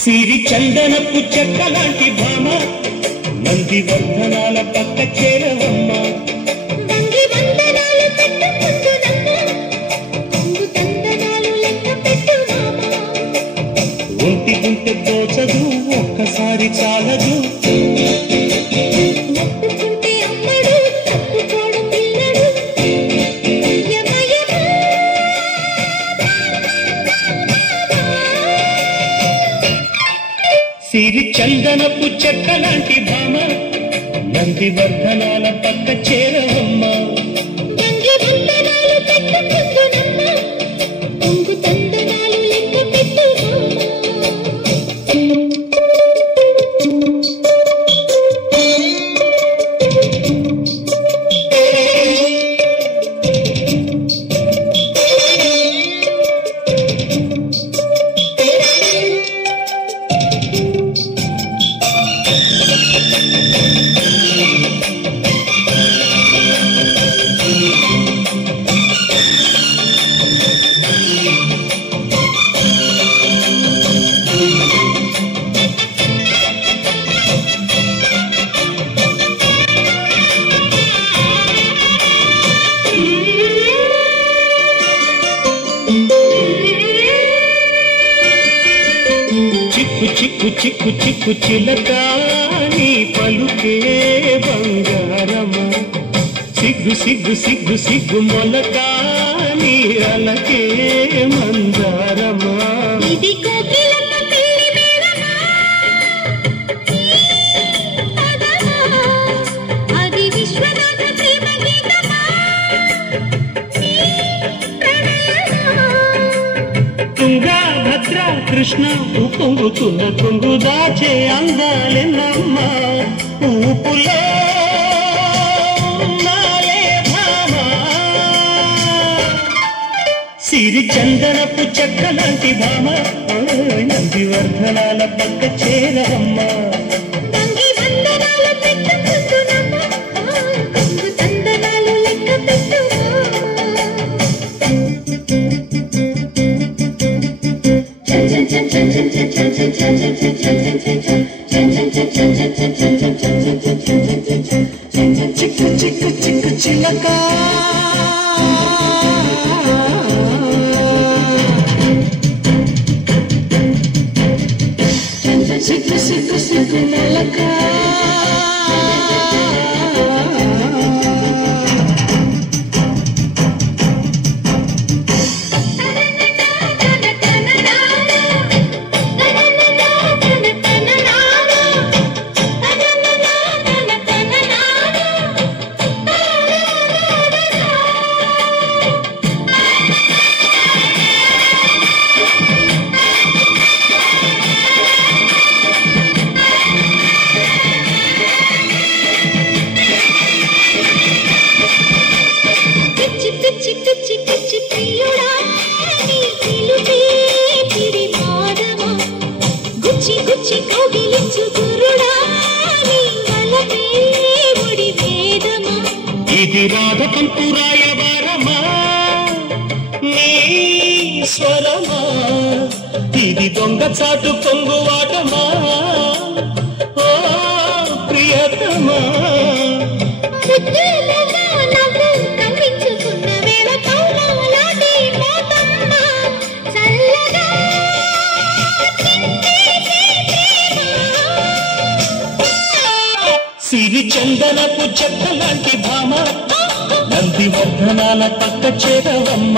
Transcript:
సిరి చందనపు చెక్కలాంటి భామ నంది వర్ధనాల పక్క చేరవమ్మ ఒంటి గుంటె దోచదు ఒక్కసారి చాలదు సిరి చందనపు చెక్కలాంటి భామ నంది వర్ధనాల పక్క చేరవమ్మ చిక్కు చిక్కు చిక్కు చిక్కు చిలక నీ పలుకే బంగారమా సిగ్గు సిగ్గు సిగ్గు సిగ్గు మొలక నీ అలకే మందారమా తుంగా భద్ర కృష్ణ ఉప్పొంగుతున్న కొంగు దాచే అందాలెన్నమ్మ ఊపులో సిరి చందనపు చెక్కలాంటి భామ నంది వర్ధనాల పక్క చేరమ్మ చిక్కు చిక్కు చిక్కు చిలక సిగ్గు సిగ్గు సిగ్గు మొలక ఇది రాధ పంపురాయ వారమా నీ స్వరమా ఇది దొంగ చాటు పొంగువాటమా ఓ ప్రియతమా సిరి చందనపు చెక్కలాంటి భామ నంది వర్ధనాల పక్క చేరవమ్మ